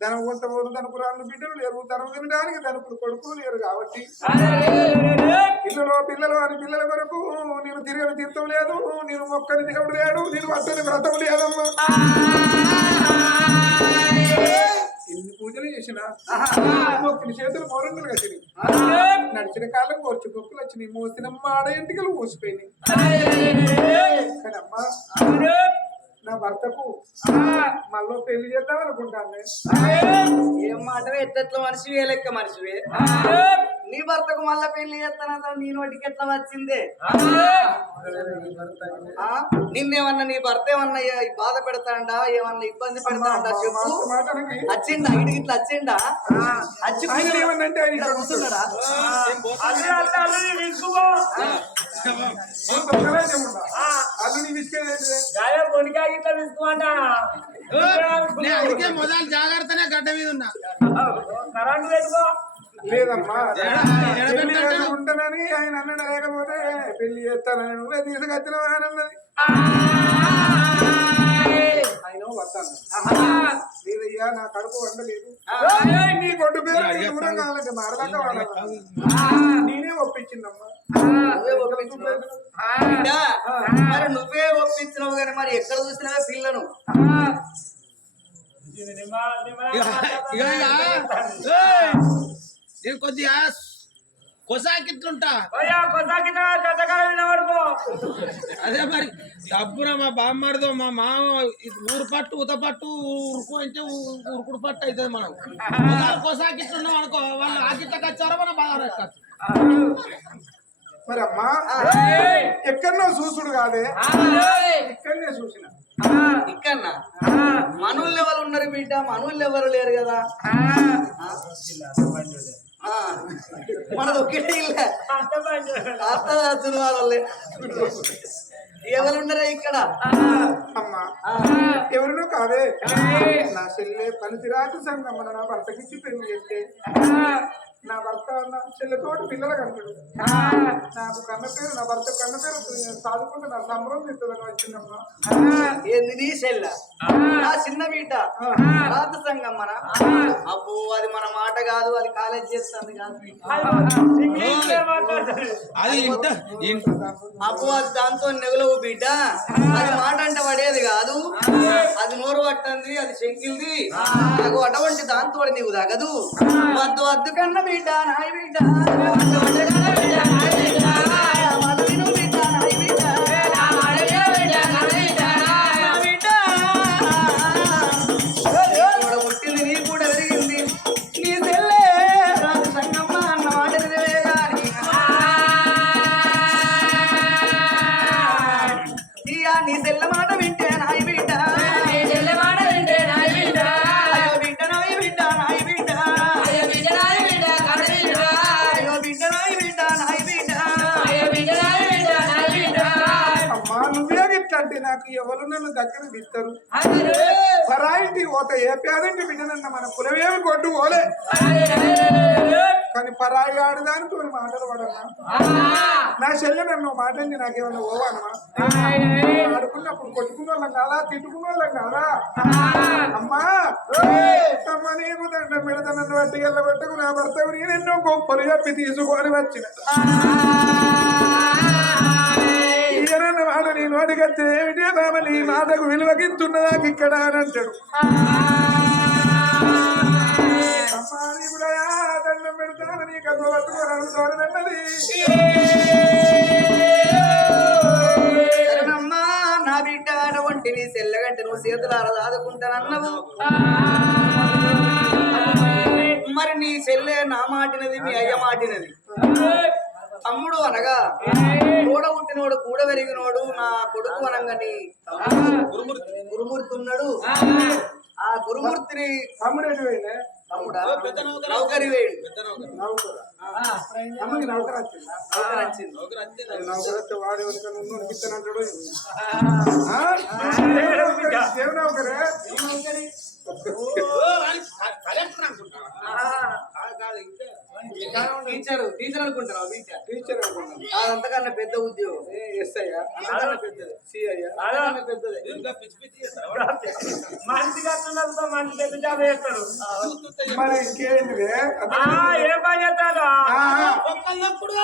దాని కొంత తనకు రాళ్ళు బిడ్డలు లేరు, తనకు తినడానికి తనకు కొడుకులు లేరు కాబట్టి పిల్లలు అని పిల్లల వరకు నేను తిరగని తీర్థం లేదు, నేను మొక్కని దేవుడు లేడు, నేను వద్దని వ్రతం లేదమ్మా. ఎన్ని పూజలు చేసినా మొక్కని చేతులు మోరంగులు కట్టినాయి, నడిచిన కాళ్ళకు వచ్చి మొక్కులు వచ్చినాయి, మోసినమ్మ ఆడ ఇంటికలు మోసిపోయినాయి. కానీ అమ్మా నా భర్తకు మళ్ళీ పెళ్లి చేద్దాం అనుకుంటాను. ఏం మాట ఎట్లా మనిషివే లెక్క మనిషివే. నీ భర్తకు మళ్ళా పెళ్లి చేస్తానంత నీ నోటికి ఎట్లా వచ్చిందే? నిన్నేమన్నా నీ భర్త ఏమన్నా బాధ పెడతాడా, ఏమన్నా ఇబ్బంది పెడతాడా చెప్పు. వచ్చిండా ఇటుకి ఇట్లా వచ్చిండా? వచ్చి కూర్చున్నాడా? మొదలు జాగ్రత్తనే గడ్డ మీద ఉన్నా కరెంట్ పెట్టుకో. లేదమ్మా ఉంటానని ఆయన అన్న లేకపోతే పెళ్లి చేస్తానని నువ్వే తీసుకొచ్చినావు అని అన్నది. ఆయన వస్తాను లేదయ్యా నా కడుపు వండలేదు, నీ కొట్టు పేరు దూరం కావాలంటే మారదాకా వాడాలి, నేనే ఒప్పించిందమ్మా. మరి నువ్వే ఒప్పించినావు కానీ మరి ఎక్కడ చూసినావే పిల్లను? నేను కొద్దిగా కొసాకిట్లుంటా. అదే మరి డబ్బురా మా బామ్మడిదో మా మామ ఊరు పట్టు ఉత పట్టు ఊరుకు అంటే ఊరుకుడు పట్టు అవుతుంది. మనం కొసాకిట్లున్నాం అనుకో, వాళ్ళు ఆకిట్లకి వచ్చారో మనం బాగా ఎక్కచ్చు. మరి అమ్మా ఎక్కడో చూసుడు కాదే, ఇక్కడనే చూసిన. ఇక్కడనా మనోళ్ళు ఎవరు ఉన్నారు బిడ్డ? మనోళ్ళు ఎవరు లేరు కదా. మనది ఒక్కటే ఇల్లే, అత్త వాళ్ళే ఎవరున్నారా ఇక్కడ? అమ్మా ఎవరినో కాదే, నా చెల్లె పనికిరాటు సంగమ్మ నా భర్తకిచ్చి పెళ్లి చేస్తే నా భర్త నా చెల్లెతోటి పిల్లలకు అంటాడు. నాకు కన్న పేరు నా భర్త కన్న పేరు సాదుకుంటే నా సంబరం తీస్తుందని వచ్చిందమ్మా. ఏంది నీ చెల్ల? నా చిన్న బిడ్డ రాత సంగమ్మన? అబ్బో అది మన మాట కాదు, అది కాలేజ్ చేస్తుంది కాదు. అబ్బో అది దాంతో నెగలవు బిడ్డ, అది మాట అంటే పడేది కాదు, అది నోరు పట్టింది, అది శంకిల్ది. నాకు అటువంటి దాంతో నీవు తగదు. వద్దు వద్దు కన్న బిడ్డ నాయ బిడ్డ, పుట్టింది నీ కూడా పెరిగింది నీ తెల్లే రాజు సంగమ్మ అన్న మాట నిజమే గాని నీ తెల్ల మాట వింటే నాయ బిడ్డ, అంటే నాకు ఎవరు నన్ను దగ్గర బిస్తారు. పరాయింటి పోత ఏ పేదంటి బిడ్డనన్న మన కులమేమి కొట్టు పోలే, కానీ పరాయి ఆడదానితో మాటలు పడన్నా. నా చెల్లె నన్ను మాటండి నాకేమన్నా పోవానమా? ఆడుకున్నప్పుడు కొట్టుకున్న వాళ్ళం కాదా, తిట్టుకున్న వాళ్ళం కాదా? అమ్మా అమ్మ నీకు దండం పెడతా, నన్ను వట్టి వెళ్ళబెట్టకు, నా భర్త నేనెన్నో గొప్పలు చెప్పి తీసుకొని వచ్చిన మాట నేను అడిగతే ఏమిటే బాబా నీ మాటకు విలువకిస్తున్నదాకి ఇక్కడ అని అంటాడు. దండం పెడతాను నీకు అన్నది. నా బిడ్డ అటువంటి నీ సెల్లగంటే నువ్వు చేతులారా దాదుకుంటానన్నావు, మరి నీ చెల్లె నా మాటినది, మీ అయ్య మాటినది. తమ్ముడు అనగా కూడ పుట్టినోడు కూడా పెరిగినోడు నా కొడుకు అనగాని గురుమూర్తి ఉన్నాడు. ఆ గురుమూర్తిని తమ్ముడా నౌకరి వేయండి. టీచర్ అనుకుంటారా? టీచర్ అంతకన్నా పెద్ద ఉద్యోగం. ఎస్ అయ్యా సి అయ్యా ఇంకా పిచ్చి పిచ్చి చేస్తారా? మంచి కట్టున్నదో మంచి పెద్ద జాబ్ చేస్తాడు. మరి ఇంకేంటిది ఏం పని చేస్తాడు? ఒక్కళ్ళప్పుడు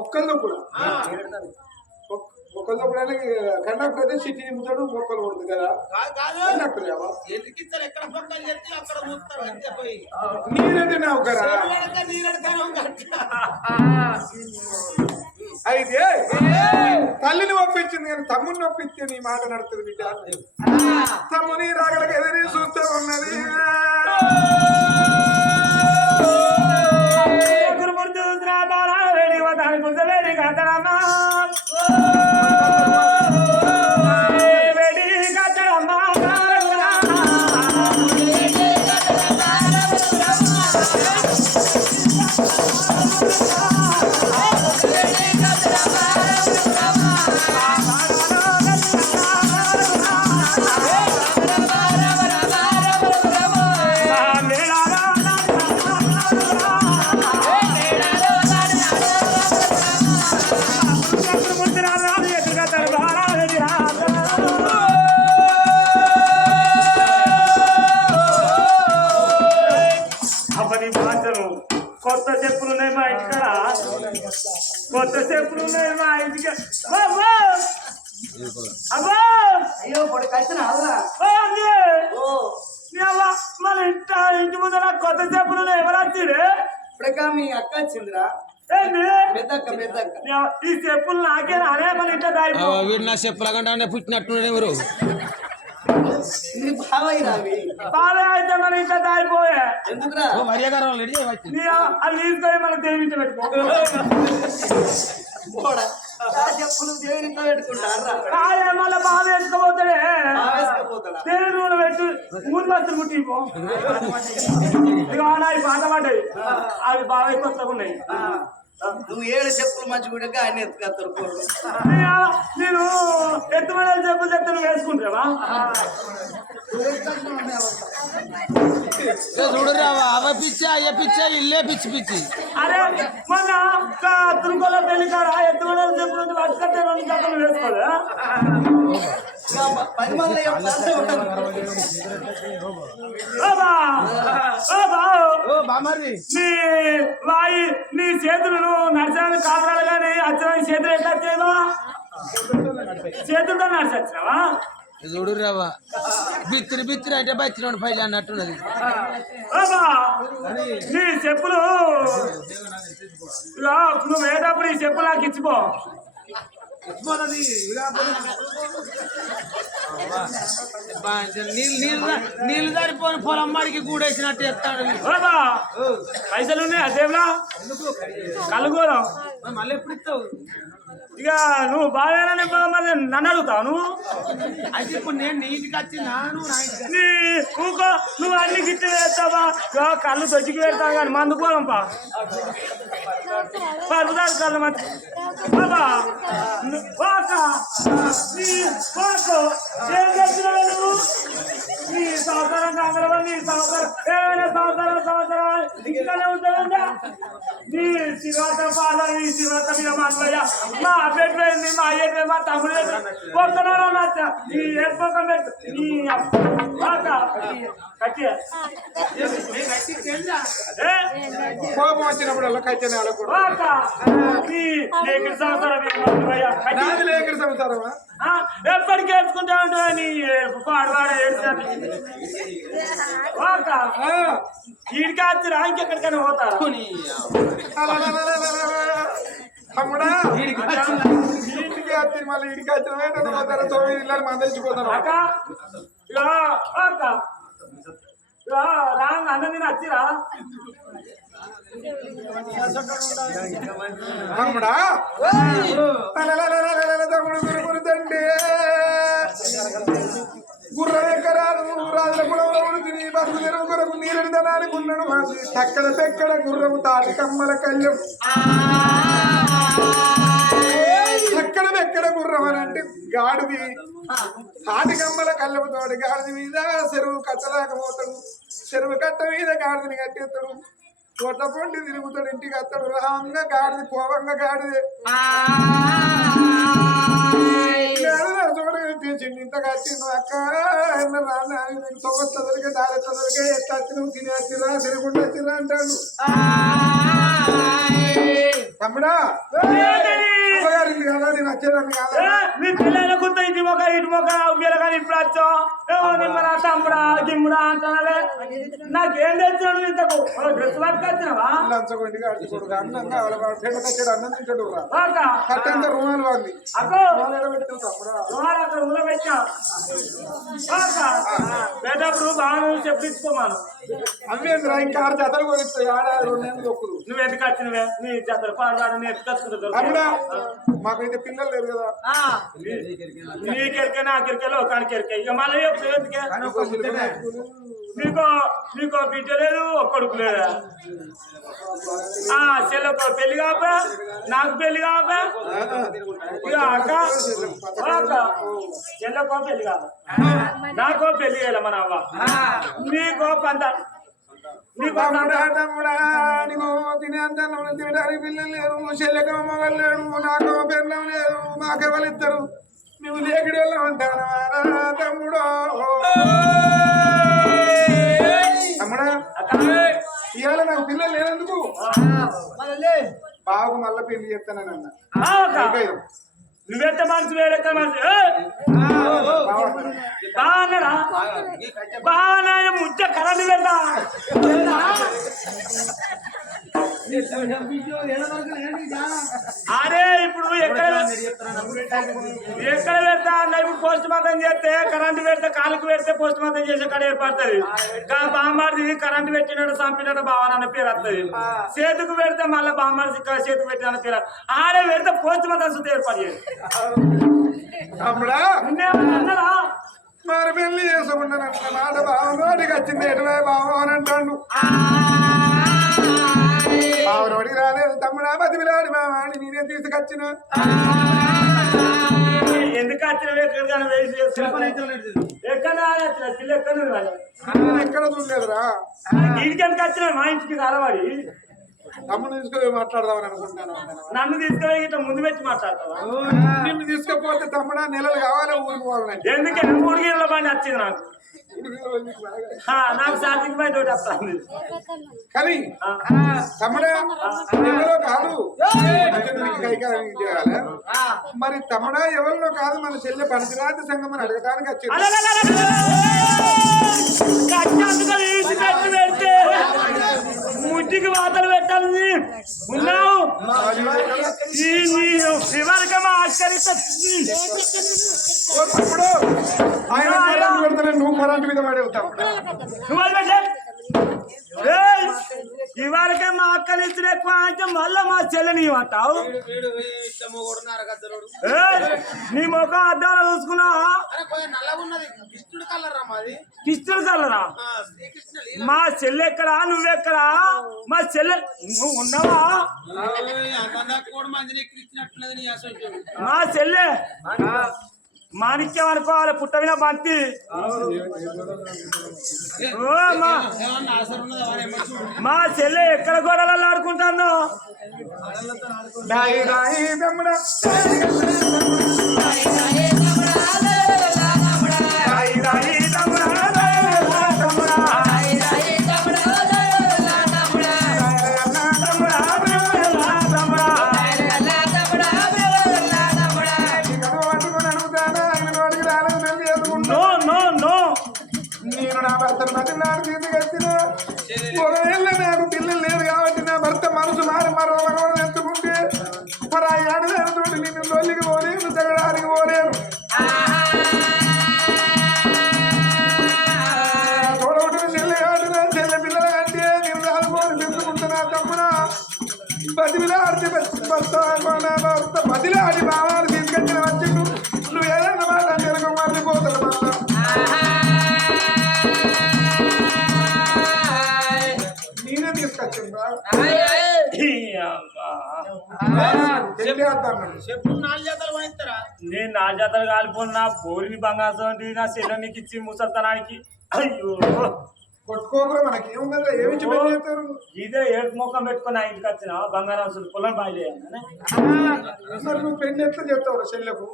ఒక్కళ్ళు కూడా ఒక్కళ్ళు కూడా కండక్టర్ అయితే సిటీ ముచ్చాడు ఒక్కళ్ళు కొడుతుంది కదా కాదు కండక్టర్ లేవా ఎందుకు ఇస్తారు? ఎక్కడ పక్కన చెప్తే అక్కడ మూస్తారు అంతే పోయి నీరంటే నౌకరా నీరడతాను గట్ట. అయితే తల్లిని ఒప్పించింది కానీ తమ్ముని ఒప్పిస్తే నీ మాట నడుతుంది బిడ్డ తమ్ముని రాగలకి ఎదురు చూస్తూ ఉన్నది కొత్త చెప్పులు ఉన్నాయి మా ఇంటికాడ, కొత్త చెప్పులు ఉన్నాయి మా ఇంటికి. అబ్బా అయ్యో పొడి కలిసిన మన ఇంటి ముందర కొత్త చెప్పులు ఉన్నాయి. ఎవరు వచ్చిండు? ఇప్పుడేకా మీ అక్క వచ్చిందిరా, ఏంది పెద్దక్క పెద్దక్క. ఈ చెప్పులు నాకే రానే మన ఇంట్లో దాయిపో. వీడు నా చెప్పుల కంటే పుట్టినట్టు ఎవరు నీ బావయ్యరా అవి. బాగా అయితే మన ఇంట్లో దాయిపోయే. ఎందుకురా? అది తీసుకొని మన దేవుని పెట్టుకో. పోడా. ఆ చెప్పులు దేవుని ఇంట్లో పెట్టుకుంటారా? కాదే మళ్ళీ బాగా వేసుకోపోతాడే. వేసుకపోతాడా? దేవుని నూనె పెట్టి 3 బస్సులు ముట్టిపో. ఇక నాయి పాట పడ్డాయి, అవి బాగా కొత్తగా ఉన్నాయి. నువ్వు 7 చెప్పులు మంచిగా ఆయన ఎత్తుకొస్తారు పోడు. నేను ఎత్తుమల చెప్పులు చెప్తే నువ్వు వేసుకుంటావా? చూడరావా అవ పిచ్చి అయ్య పిచ్చి ఇల్లే పిచ్చి పిచ్చి. అరే మన తురుకోల పెళ్లి కాడ ఎత్తుమల చెప్పులు పట్టుకొస్తే 2 జతలు వేసుకోదా? 10 మంది చెప్తారు ఉంటారు. నీ చేతులు నడిచడానికి కాపురాలు కానీ అచ్చడానికి చేతులు ఎట్లా వచ్చేవా? చేతులతో నడిచి వచ్చినావా? చూడురావా బిత్తిరి బిత్తిరి అంటే బచ్చినోడు పైలు అన్నట్టున్నది. నీ చెప్పులు నువ్వు వేటప్పుడు ఈ చెప్పులు నాకు ఇచ్చిపో. నీళ్ళు సరిపోని పొలం మడికి కూడేసినట్టు ఎత్తాడు. పైసలు ఉన్నాయి అదేలా కలుగోదాం. మళ్ళీ ఎప్పుడు ఇస్తావు? ఇక నువ్వు బాగా నన్ను అడుగుతావు. నువ్వు అయితే ఇప్పుడు నేను నీ ఇంటికి వచ్చి నాను నీ ఊకో, నువ్వు అన్ని గిట్టి వేస్తావా? కళ్ళు దొచ్చికి పెడతావు కానీ మందు పోదంపా పరుదాలు కళ్ళు మంచి బాబా. ఏం చేస్తున్నావు నువ్వు? నీ సంవత్సరం కాగలవా? నీ సంవత్సరం ఏమైనా సంవత్సరం ఇంకానే ఉంటావుందా? నీ శివత పాట నీ శివత మీద మాట్లాడా మా పెట్టిపోయింది, మా అయ్యేది, మా తమ్ముడు ఒక్కనాడు నచ్చ నీ ఏర్పకం పెట్టు. నీ కట్టి కోపం వచ్చినప్పుడు అలా కైతేనే లేఖడి సంవత్సరం లేఖడి సంవత్సరమా ఎప్పటికీ ఏడ్చుకుంటా ఉంటావు. నీ పాడవాడ ఏడ్చాను ఈడికి వచ్చిరా ఇంకెక్కడికైనా పోతారు. తమ్ముడా ఇంటికి వచ్చి మళ్ళీ ఇంటికి వచ్చిన పోతారా? 9 ఇళ్ళని మందలిచిపోతాను. రాంగ్ అన్న నేను వచ్చిరా తమ్ముడా తమ్ముడు గురు తండ్రి గుర్రమెక్కరాదు రాజుల కులంలో తిని బస్సు తెరువు కొరకు నీరుని దనానికి ఉన్నాడు మాసి చక్కడ పెక్కడ గుర్రము తాటి కమ్మల కళ్యం చక్కడ పెక్కడ గుర్రం అని అంటే గాడిది తాటి కమ్మల కళ్ళము తోటి గాడిది మీద చెరువు కట్టలేకపోతాడు, చెరువు కట్ట మీద గాడిదని కట్టేస్తాడు. తోట పొంటి తిరుగుతాడు ఇంటికి వస్తాడు రాంగా గాడిది పోవంగా గాడిది చూడగట్టించింది ఇంత కట్టిండు అక్క తొగొచ్చదరిగే దారెచ్చదరిగే ఎట్లా నువ్వు తినేచ్చిరా తిరుగుండా వచ్చిరా అంటాడు తమ్ముడా అమ్మగారింది కదా నేను వచ్చేదాన్ని కాదా మీ పిల్లల కొత్త ఇటు మొక్క కానీ ఇప్పుడు వచ్చావు నిమ్మరా తమ్ముడా గిమ్ముడా అంటున్నావే నాకేం తెచ్చాడు ఇంతకు డ్రెస్ పట్టుకొచ్చినావా లంచగొండిగా అడ్డుకోడు అన్నంగా పెళ్ళకొచ్చాడు అన్నం తింటాడు కట్టంత రుణాలు వాళ్ళు అక్కో పెట్టావు తమ్ముడా అక్కడ ఊళ్ళో పెట్టా పెట్టప్పుడు బాగా చెప్పించుకోమాను అవేంద్రా ఇంకా 6 జతలు కొనిస్తాయి ఆడ 2 నెలలు దొక్కులు నువ్వు ఎందుకు వచ్చినవే నీ జతలు పాడు నేను ఎత్తుకొచ్చుకుంటా తమ్ముడా మాకైతే పిల్లలు లేరు కదా నీకెరికే నాకెరికే లోకానికి ఎరికే ఇక మళ్ళీ ఎందుకే నీకో బిడ్డ లేదు కొడుకు లేదా చెల్లెకో పెళ్లి కాపా నాకు పెళ్లి కాపా ఇక అక్క చెల్లెకో పెళ్లి కాదు నాకో పెళ్లి చేయాలి మన అవ్వ నీకో పంట తమ్ముడా నీకు తినేంత నూనె తినడానికి పిల్లలు లేరు చెల్లెక మగలు లేడు నాకు పెళ్ళం లేదు మాకెవరిద్దరు నువ్వు లేకిడేలా ఉంటాను తమ్ముడు తమ్ముడా ఇవాళ నాకు పిల్లలు లేనందుకు బాగు మళ్ళీ పెళ్లి చేస్తానన్న నువ్వెంత మనసు వేడెక్క మనసు బాగా ముద్ద కరెంట్ పెడతా అరే ఇప్పుడు ఎక్కడ పెడతా అన్న ఇప్పుడు పోస్ట్ మార్టం చేస్తే కరెంటు పెడితే కాలుకు పెడితే పోస్ట్ మార్టం చేసే కాడ ఏర్పడుతుంది బామ్మారిది కరెంటు పెట్టినాడు చంపినాడు బావనన్న పేరు వస్తుంది చేతుకు పెడితే మళ్ళీ బామ్మారి చేతుకు పెట్టిన పేరు ఆడే పెడితే పోస్ట్ మార్టం సుద్ధ ఏర్పాటు చేయాలి అన్నాడా మరి పెళ్లి చేసుకుంటాను మాట బావనోడికి వచ్చింది ఎటువై బావ అని అంటాడు బావనోడికి రాలేదు తమ్ముడా బతిమిలాడి బావాడి నేనే తీసుకొచ్చిన ఎందుకు వచ్చిన ఎక్కడ చూడలేదురా ఇంటికి ఎందుకు వచ్చిన మా ఇంటికి కాలవాడి తమ్ముడు తీసుకుపోయి మాట్లాడదామని అనుకుంటాను నన్ను తీసుకుపోయి ఇట్లా ముందు పెట్టి మాట్లాడతావా నిన్ను తీసుకపోతే తమ్ముడా నెలలు కావాలి ఊరికి పోవాలని ఎందుకే 3 గంటల బండి వచ్చింది నాకు సాధికి బయట ఒకటి వస్తుంది కానీ తమ్ముడా ఎవరో కాదు కైకారం చేయాలి మరి తమ్ముడా ఎవరిలో కాదు మన చెల్లె పనికిరాతి సంఘం అని అడగడానికి వచ్చింది ముట్టికి వాతలు పెట్టాలి ఉన్నావు శివారికమా ఆశ్చర్యిస్తుంది నువ్వు కరెంట్ మీద పడేవుతావు ఇవాళకే మా అక్కలు ఇచ్చిన ఎక్కువ అంటే మళ్ళా మా చెల్లెని అంటావు నీ ముఖం అద్దాలు చూసుకున్నావా కిష్టుడు కలరా మా చెల్లె ఎక్కడా నువ్వెక్కడా మా చెల్లె నువ్వు ఉన్నావా మా చెల్లె మాణిక్యం అనుకోవాలి పుట్టవిన బంతి మా చెల్లె ఎక్కడ గోడలలో ఆడుకుంటాను నేను నా భర్తను మధ్యనాడు తీసుకొచ్చిన ఒకవేళ నాకు పిల్లలు లేరు కాబట్టి నా భర్త మనసు మారి మరో ఎత్తుకుంటే మరి ఆ ఏడాదితో నేను లొల్లికి పోలేను జగడానికి పోలేను చూడవటం చెల్లె కాదు చెల్లె పిల్లలు అంటే నేను రాదుకోని పెంచుకుంటున్నా తమ్ముడా బతిలాడి బతిలాడి భావాలు తీసుకొచ్చిన వచ్చి నువ్వు ఏదైనా మాట తెలుగు మళ్ళీపోతాడు మళ్ళా నేనే తీసుకొచ్చిందా నేను 4 జతలు కాలిపోయిన నా పోరిని బంగాసం నా చెల్లె నీకు ఇచ్చి ముసల్తనానికి అయ్యో కొట్టుకోకుండా మనకేమున్నది ఏమి ఇచ్చి పెళ్లి చేస్తారు ఇదే ఏడు ముఖం పెట్టుకుని నా ఇంటికి వచ్చిన బంగారం పొలం బాగా చేయాలని మరి నువ్వు పెళ్లి ఎట్లా చెప్తావు చెల్లెకు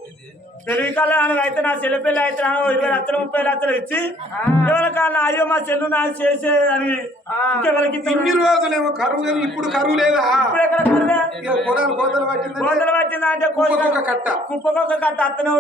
తెలివి కాలం అయితే నా చెల్లి పెళ్లి అయితే 20 లక్షలు 30 లక్షలు ఇచ్చి ఎవరి కాలం అయ్యో మా చెల్లు నా చేసే అని ఇంకెవరికి ఇన్ని రోజులేమో కరువు లేదు ఇప్పుడు కరువు లేదా ఇప్పుడు ఎక్కడ కరువే? ఇక పొలాలు కోతలు పట్టింది కోతలు పట్టిందా అంటే కుప్పకొక కట్ట కుప్పకొక కట్ట అత్తనే